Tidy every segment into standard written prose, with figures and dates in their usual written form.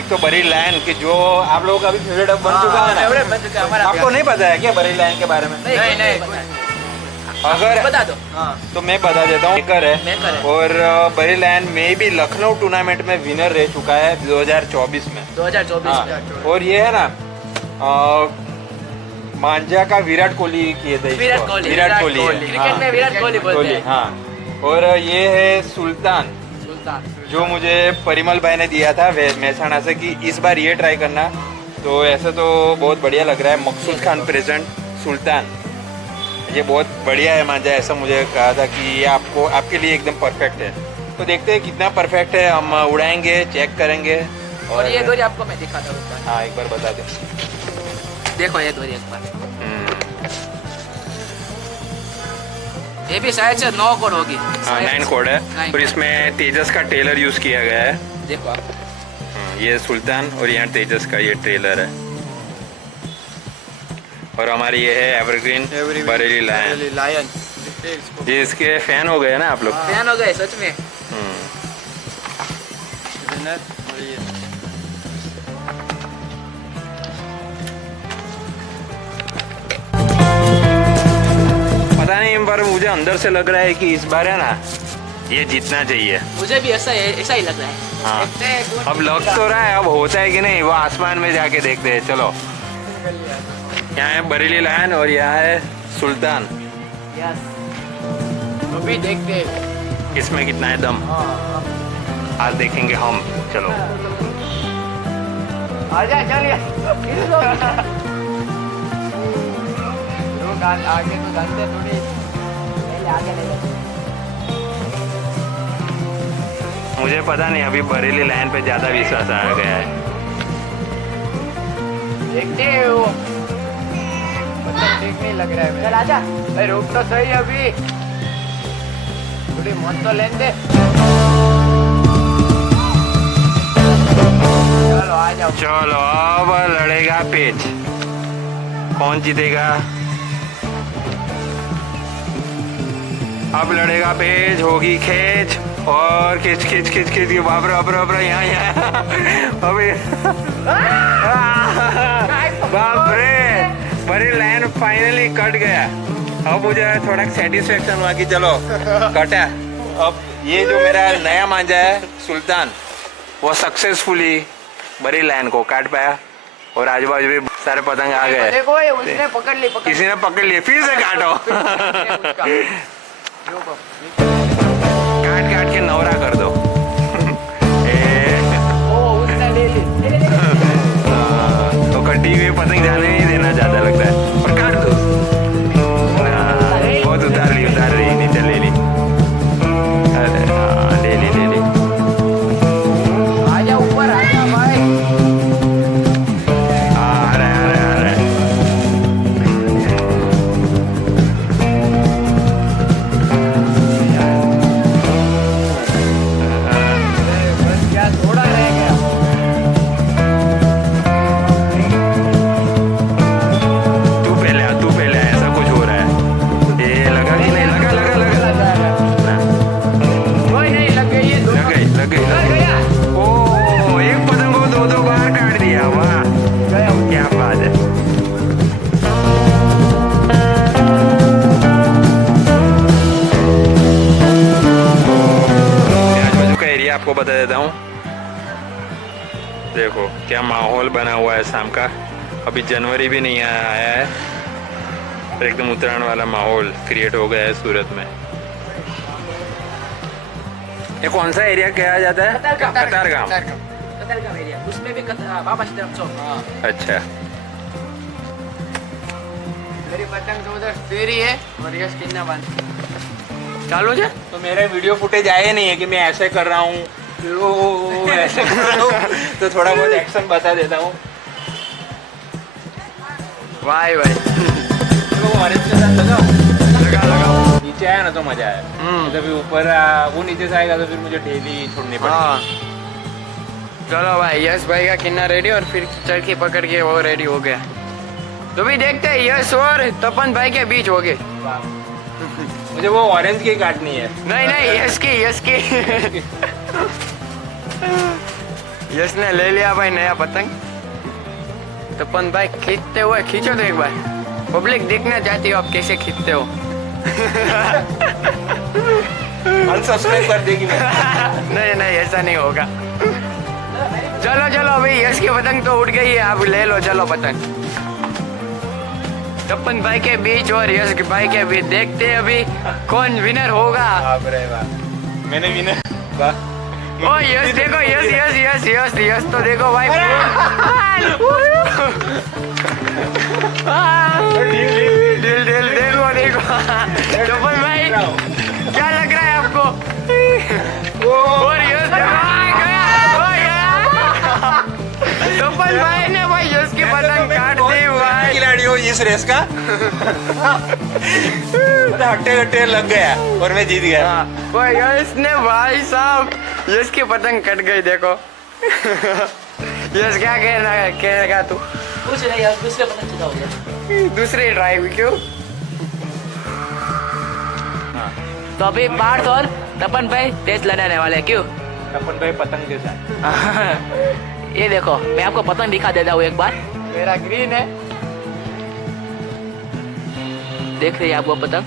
एक तो बरी लायन कि जो आप लोगों का भी फेवरेट अब बन चुका है ना, फेवरेट बन चुका है हमारा। आपको नहीं पता है क्या बरी लायन के बारे में? नहीं अगर बता दो। तो मैं बता देता हूँ। मेकर है मेकर है। और बरी लायन में भी लखनऊ टूर्नामेंट में विनर रह चुका है 2024 में। 2024 हाँ, में। और ये है ना मांझा का विराट कोहली किए थे इसको। विराट कोहली है। क्रिकेट में विराट कोहली बोलते हैं। हाँ, और ये है सुल्तान सुल्तान जो मुझे परिमल भाई ने दिया था महसाणा से कि इस बार ये ट्राई करना। तो ऐसे तो बहुत बढ़िया लग रहा है। मकसूद खान प्रेजेंट सुल्तान, ये बहुत बढ़िया है मांझा। ऐसा मुझे कहा था कि ये आपको आपके लिए एकदम परफेक्ट है। तो देखते हैं कितना परफेक्ट है, हम उड़ाएंगे, चेक करेंगे। और ये दोरी आपको मैं दिखाता हूँ। हाँ, एक बार बता दे। देखो ये दोरी एक बार, ये भी शायद से 9 कोड होगी। हाँ, 9 कोड है। 9 और इसमें तेजस का टेलर यूज किया गया है। देखो आप, ये सुल्तान और यहाँ तेजस का ये ट्रेलर है। और हमारी ये है एवरग्रीन बरेली लायन। ये इसके फैन हो गए ना आप लोग? फैन हो गए सच में। पता नहीं, पर मुझे अंदर से लग रहा है कि इस बार है ना ये जीतना चाहिए। मुझे भी ऐसा ही लग रहा है। हाँ, देखते हैं कौन अब लग तो रहा है, अब होता है कि नहीं वो आसमान में जाके देखते हैं। चलो, यहाँ है बरेली लायन और यहाँ है सुल्तान। यस, अभी देखते हैं इसमें कितना है दम, आज देखेंगे हम। चलो आजा चलिए। आगे तो जानते थोड़ी, आगे नहीं। मुझे पता नहीं, अभी बरेली लाइन पे ज्यादा विश्वास आ गया है। देखते हैं वो, मतलब ठीक नहीं लग रहा है। चल आजा, अरे रुक तो सही, अभी थोड़ी मौत तो लेने दे। चलो आ जाओ। चलो अब लड़ेगा पेच, कौन जीतेगा? अब लड़ेगा पेच, होगी खेच और खिच खिच खिच खिच। बाप रे बाप रे बाप रे, यहाँ अभी बाप रे, बड़ी लाइन फाइनली कट गया। अब मुझे थोड़ा सेटिस्फेक्शन हुआ कि चलो कटा। अब ये जो मेरा नया मांझा है सुल्तान, वो सक्सेसफुली बड़ी लाइन को काट पाया और आजू बाजू भी सारे पतंग आ गए। देखो ये उसने पकड़ ली, किसी ने पकड़ लिए, फिर से काटो। काट काट के नवरा कर दो। उसने ले ली। तो कटी हुई पतंग जाने नहीं देना चाहता लगता है, और काट दो। बहुत उतार रही नीचे ले ली। अरे हाँ, ले ली। आजा ऊपर, आजा भाई। आ रहे। बस क्या थोड़ा रह गया। तू पहले आ, ऐसा कुछ हो रहा है। ये लगा कि नहीं? लगा। कोई नहीं लग गई, ये लग गई। ओ, एक पतंग को दो बार काट दिया। वाह, क्या बात है। आजू का एरिया आपको बता देता हूँ। देखो क्या माहौल बना हुआ है शाम का। अभी जनवरी भी नहीं आया है, तो एकदम उत्तरायण वाला माहौल क्रिएट हो गया है सूरत में। ये कौन सा एरिया कहा जाता है? कतारगाम एरिया, उसमें भी बाबा सीताराम चौक। अच्छा, मेरी पतंग तो उधर फेरी है और यश किन्ना बंद चालू है। तो मेरे वीडियो फुटेज आए नहीं है कि मैं ऐसे कर रहा हूँ, ऐसे कर रहा हूँ, तो थोड़ा बहुत एक्शन बता देता हूँ। भाई तो ऑरेंज के साथ लगाओ, नीचे आया ना तो मजा आया। जब ऊपर वो नीचे से आएगा तो फिर मुझे डेली छोड़नी पड़ेगी। चलो भाई, यश भाई का किन्ना रेडी और फिर चरखी पकड़ के वो रेडी हो गया। तो भी देखते हैं यश और तपन भाई के बीच हो गए। मुझे वो ऑरेंज की काटनी है। नहीं यश की यश ने ले लिया भाई नया पतंग। तपन भाई खींचते हुए खींचो तो एक बार, पब्लिक देखना चाहती हो आप कैसे खींचते हो। अनसब्सक्राइब कर देगी मैं। नहीं नहीं ऐसा नहीं होगा। चलो चलो भाई यश की पतंग तो उड़ गई है, आप ले लो चलो पतंग। तपन भाई के बीच और यश के भाई के बीच देखते हैं अभी कौन विनर होगा। बाप रे बाप, मैंने विनर। वाह, ओ यस देखो yes yes yes yes yes तो देखो भाई। दिल दिल देखो देखो। तपन भाई क्या लग रहा है आपको? और यस तपन भाई ने भाई यस की पतंग काट दी भाई। खिलाड़ी हो इस रेस का। हट्टे हट्टे लग गया और मैं जीत गया। वो यस ने भाई साहब यस की पतंग कट गई देखो। यस क्या कहेगा तू? कुछ नहीं यार, दूसरे पतंग चुका हो गया। दूसरी ट्राई क्यों? तो अभी पार्थ और तपन भाई टेस्ट लड़ाने वाले हैं, क्यों? अपन भाई पतंग के साथ। ये देखो मैं आपको पतंग दिखा देता हूँ एक बार। मेरा ग्रीन है। देख रही है आपको पतंग?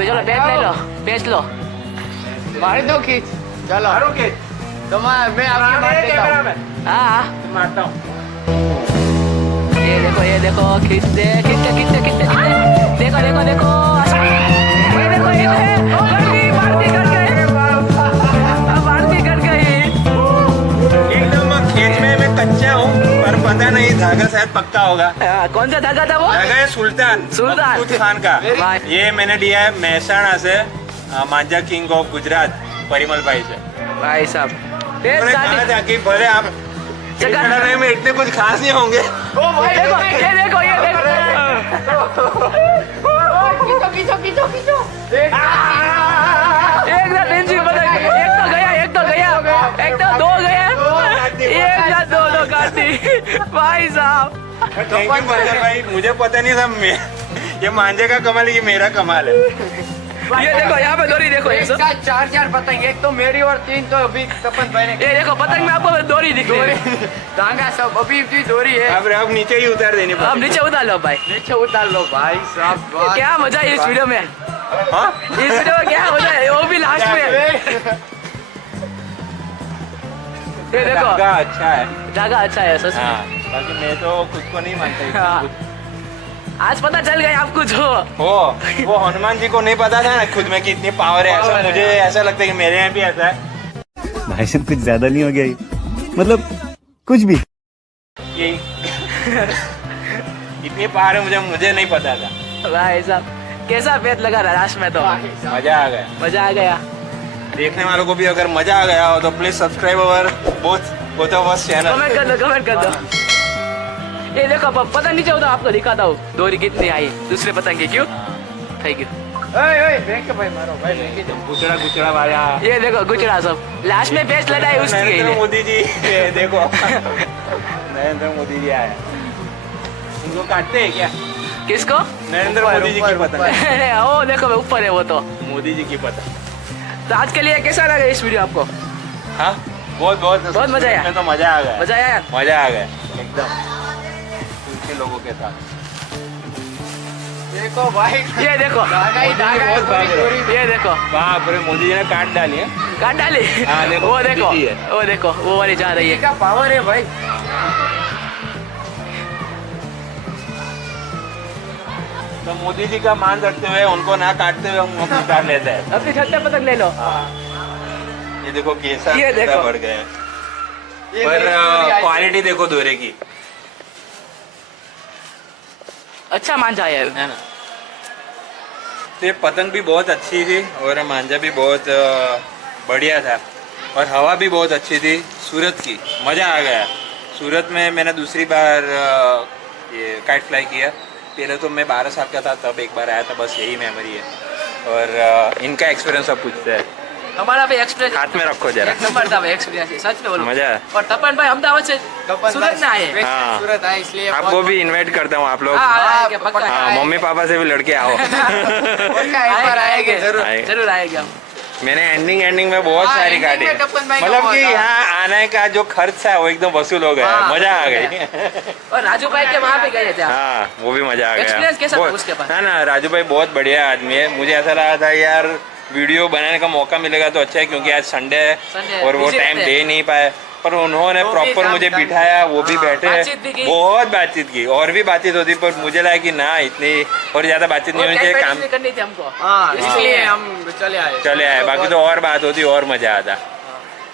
चलो टेस्ट ले लो, टेस्ट लो। मार दो खींच। चलो तो मैं आपकी मार देता हूँ। हाँ मारता हूँ। ये देखो खींचते खींचते खींचते खींचते देखो देखो देखो ये देखो ये मारती कट गई। एकदम खेत में मैं कच्चा हूँ पर पता नहीं धागा शायद पक्का होगा। कौन सा धागा था वो? धागा है सुल्तान सुल्तान। मखसूद खान का। भाई। ये मैंने लिया है महसाणा से, मांझा किंग ऑफ गुजरात परिमल भाई से। भाई साहब उन्होंने कहा था कि भले आप चकराने में इतने कुछ खास नहीं होंगे। देखो ये देखो ये देखो खींचो एक तो गया एक तो दो गया एक या दो काट दी भाई साहब। थैंक यू मांझा भाई, मुझे पता नहीं था ये मांझे का कमाल है, ये मेरा कमाल है। ये देखो यहाँ पे डोरी देखो एक साथ चार पतंग, एक तो मेरी और 3 तो अभी तपन भाई ने। ये देखो पतंग में आपको डोरी दिख रही है। धागा सब अभी भी डोरी है। अब नीचे ही उतार देनी अब पड़ेगी। नीचे उतार लो भाई। नीचे उतार लो भाई साहब। क्या मजा है इस वीडियो में? हाँ? इस वीडियो में क्या मजा है, वो भी लास्ट में। ये देखो धागा अच्छा है। धागा अच्छा है सच में। हाँ, बाकी मैं तो खुद को नहीं मानता इतना हाँ। कुछ। आज पता चल गया आपको जो वो हनुमान जी को नहीं पता था ना खुद में कि इतनी पावर है। ऐसा मुझे ऐसा लगता है कि मेरे यहाँ भी ऐसा है। भाई साहब कुछ ज्यादा नहीं हो गया ये? मतलब कुछ भी। यही इतनी पावर है, मुझे नहीं पता था। भाई साहब कैसा पेट लगा लास्ट में तो मजा आ गया। मजा आ गया। देखने वालों को भी अगर मजा आ गया हो तो please subscribe our both of us channel. Comment कर दो। ये देखो पतंग नीचे होता आपको दिखाता हूँ डोरी कितनी आई दूसरे पतंग की। क्यों? Thank you. भाई मारो भाई गुचड़ा वाला। ये देखो गुजरा सब लास्ट में पेस्ट लड़ाई उसकी नरेंद्र गई। मोदी जी ये देखो नरेंद्र मोदी जी आए। उनको काटते हैं क्या? किसको? नरेंद्र मोदी जी की पतंग। ओ देखो ऊपर है वो तो। मोदी जी की पतंग। तो आज के लिए कैसा लगा इस वीडियो आपको? हाँ बहुत मजा आया। तो मजा आ गया। मजा आया। मजा आ गया एकदम उनके लोगों के साथ। देखो भाई ये देखो धागा ही धागा है, बहुत भाग रहे हैं। ये देखो बाप रे, मोदी जी ने काट डाली है। काट डाली। हाँ, देखो, वो देखो दीदी है। वो देखो वो वाली जा रही है। का पावर है भाई। तो मोदी जी का मान रखते हुए उनको ना काटते हुए हम उतार लेते हैं। अपनी छत्ते पतंग ले लो। ये देखो कैसा ये देखो। बढ़ गया है। ये पर मेरी क्वालिटी देखो दोरे की अच्छा मांझा है। है ना। तो ये पतंग भी बहुत अच्छी थी और मांझा भी बहुत बढ़िया था और हवा भी बहुत अच्छी थी। सूरत की मज़ा आ गया। सूरत में मैंने दूसरी बार ये काइट फ्लाई किया। पहले तो मैं 12 साल का था तब एक बार आया था, बस यही मेमोरी है। और इनका एक्सपीरियंस सब पूछते हैं। हमारा भी एक्सपीरियंस हाथ में रखो जरा। एक नंबर था भाई एक्सपीरियंस, सच में बोलो। मजा है। और तपन भाई अहमदाबाद से सूरत में आए। हाँ। सूरत आए इसलिए आपको भी इनवाइट करता हूँ, आप लोग। हाँ, आएंगे, पक्का हाँ, मम्मी पापा से भी लड़के आओ। एक बार आएंगे जरूर। आएंगे। जरूर आएंगे हम। मैंने एंडिंग में बहुत हाँ, सारी ending काटी में टप्पन भाई का मतलब कि बहुत, यहाँ आने का जो खर्च था वो एकदम वसूल हो गया हाँ, मजा आ वसूल गई और राजू भाई के वहाँ पे गए थे आप? हाँ वो भी मजा आ गया Experience कैसा था बहुत- उसके पास? ना राजू भाई बहुत बढ़िया आदमी है मुझे ऐसा लगा था यार वीडियो बनाने का मौका मिलेगा तो अच्छा है क्योंकि आज संडे है Sunday है, और वो busy टाइम रहते दे हैं। नहीं पाए पर उन्होंने वो भी प्रॉपर काम- मुझे काम- बिठाया वो भी हाँ, बैठे बातचीत भी की। बहुत बातचीत की और भी बातचीत होती पर मुझे लगा कि ना इतनी और ज्यादा बातचीत नहीं और होनी चाहिए practice काम भी करनी थी हमको। हाँ इसलिए इसलिए हम चले आए चले आए बाकी तो और बात होती और मजा आता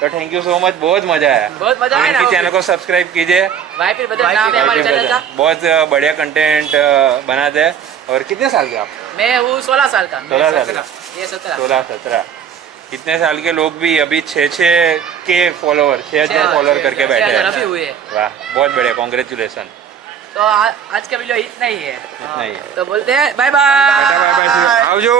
तो थैंक यू सो मच बहुत मजा आया बहुत मजा आया ना। इनकी चैनल को सब्सक्राइब कीजिए भाई फिर बदल नाम है हमारे चैनल का। बहुत बढ़िया कंटेंट बनाते हैं और कितने साल के आप मैं हूँ 16 साल का। 16 साल का ये 17। 16-17 इतने साल के लोग भी अभी 6 के फॉलोवर 6,000 फॉलोवर करके बैठे हैं अभी हुए हैं। वाह बहुत बढ़िया कॉन्ग्रेचुलेसन तो आज का वीडियो इतना ही है। इतना ही है तो बोलते हैं बाय बाय। बाय बाय आओ जो